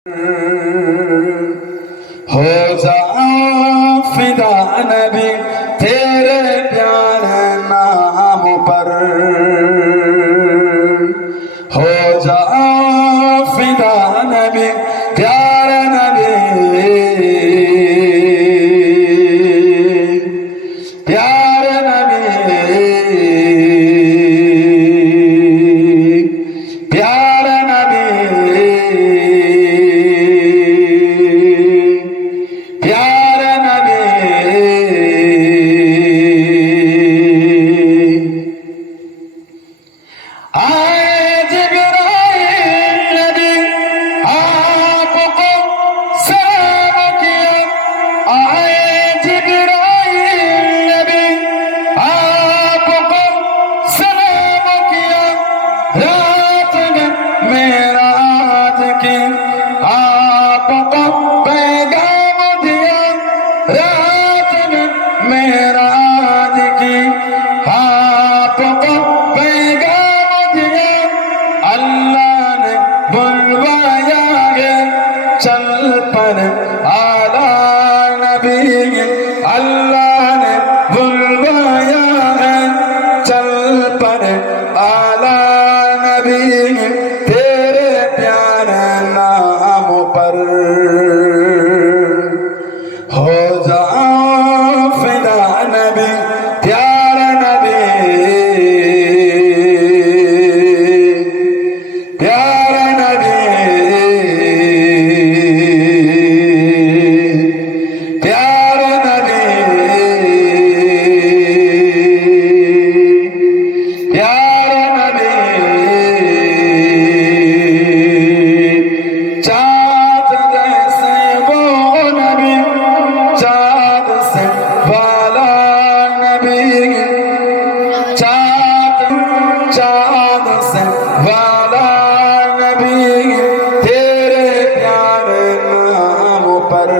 हो जाऊं फिदा नबी तेरे प्यारे नाम पर, हो जाऊं फिदा नबी प्यारे नबी, प्यारे नबी, प्यारे नबी, प्यारे नबी। आए जिब्राइल नबी आपको सलाम किया, आए जिब्राइल नबी आपको सलाम किया, रात में मेराज की आपको पैगाम दिया, रात में मेराज की आपको पैगाम दिया, अल्लाह ने बुलवाया है चल पर आला नबी, अल्लाह ने बुलवाया है चल पर आला नबी, तेरे प्यारे नाम पर हो जाऊं फिदा नबी प्यारे नबी, प्यारे नबी, प्यारे नबी, प्यारे नबी। चाँद जैसे वो नबी, चाँद से वाला नबी, चाँद चाँद से वाला नबी, तेरे प्यारे नाम पर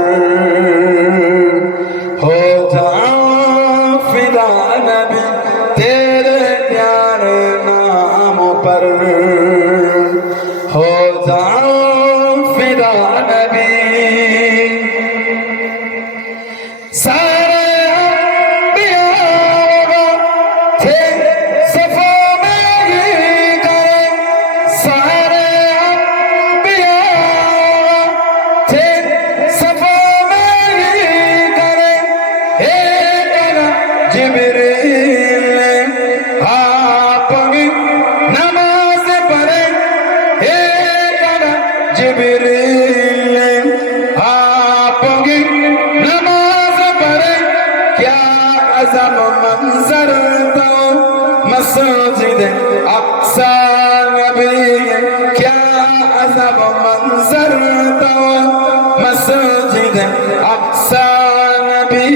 हो जाऊं फिदा नबी, तेरे प्यारे नाम पर हो जाऊं फिदा नबी। सारे अंबिया थे सफा में ही गए, सारे अंबिया थे सफा में ही गए, एक जिब्रील ने आपकी नमाज पढ़े, एक जिब्रील ने आपकी नमाज पढ़े, क्या अज़म मंजर तो मस्जिद अक्सा नबी, क्या अज़म मंजर तो मस्जिद अक्सा नबी,